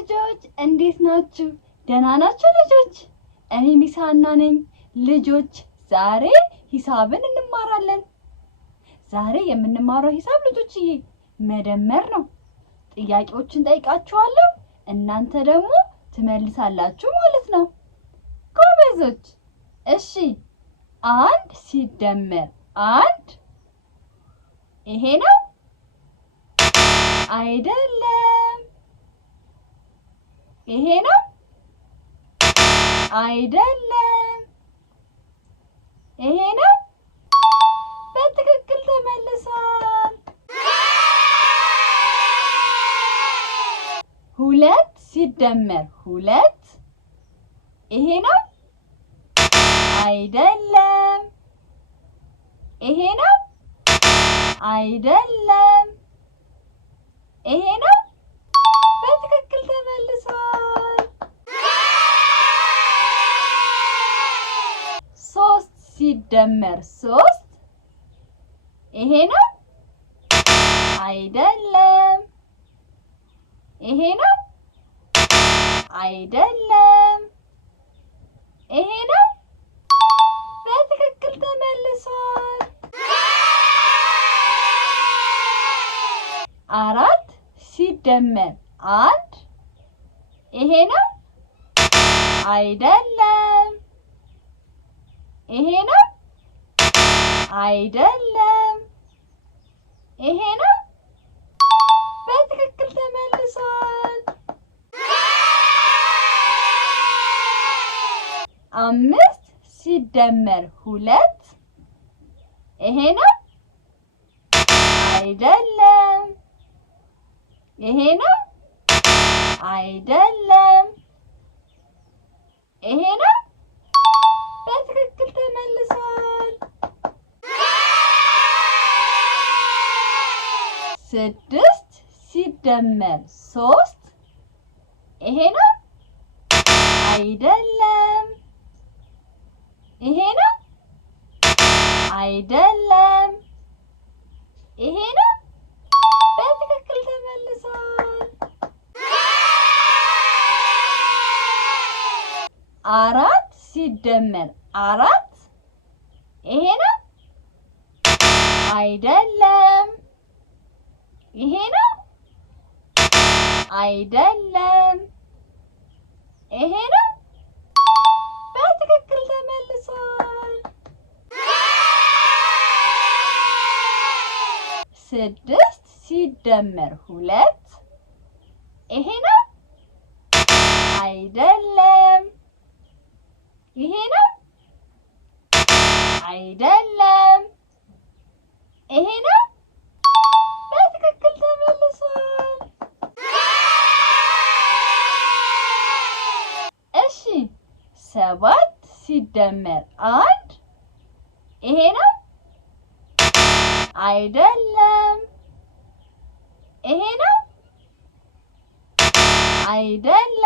ልጆች እንዴት ናችሁ? ደህና ናችሁ ልጆች? እኔ ሚሳና ነኝ። ልጆች ዛሬ ሂሳብን እንማራለን። ዛሬ የምንማረው ሂሳብ ልጆችዬ መደመር ነው። ጥያቄዎችን ጠይቃችኋለሁ፣ እናንተ ደግሞ ትመልሳላችሁ ማለት ነው። ጎበዞች። እሺ፣ 1 ሲደመር 1 ይሄ ነው አይደለም? ይሄ ነው አይደለም? ይሄ ነው? በትክክል ተመልሷል። 2 ሲደመር 2 ይሄ ነው አይደለም? ይሄ ነው አይደለም? ይሄ ነው? በትክክል ተመልሷል። 3 ሲደመር 3 ይሄ ነው አይደለም? ይሄ ነው አይደለም? ይሄ ነው? በትክክል ተመልሷል። 4 ሲደመር 1 ይሄ ነው አይደለም? ይሄ ነው አይደለም? ይሄ ነው? በትክክል ተመልሷል። 5 ሲደመር 2 ይሄ ነው አይደለም? ይሄ ነው አይደለም? ይሄ ነው? በትክክል ተመልሷል። 6 ሲደመር 3 ይሄ ነው አይደለም? ይሄ ነው አይደለም? ይሄ ነው? በትክክል ተመልሷል። 4 ሲደመር 4 ይሄ ነው አይደለም? ይሄ ነው አይደለም? ይሄ ነው? በትክክል ተመልሷል። 6 ሲደመር 2 ይሄ ነው አይደለም? ይሄ ነው አይደለም? ይሄ ነው? በትክክል ተመልሷል። እሺ፣ 7 ሲደመር 1 ይሄ ነው አይደለም? ይሄ ነው አይደለም?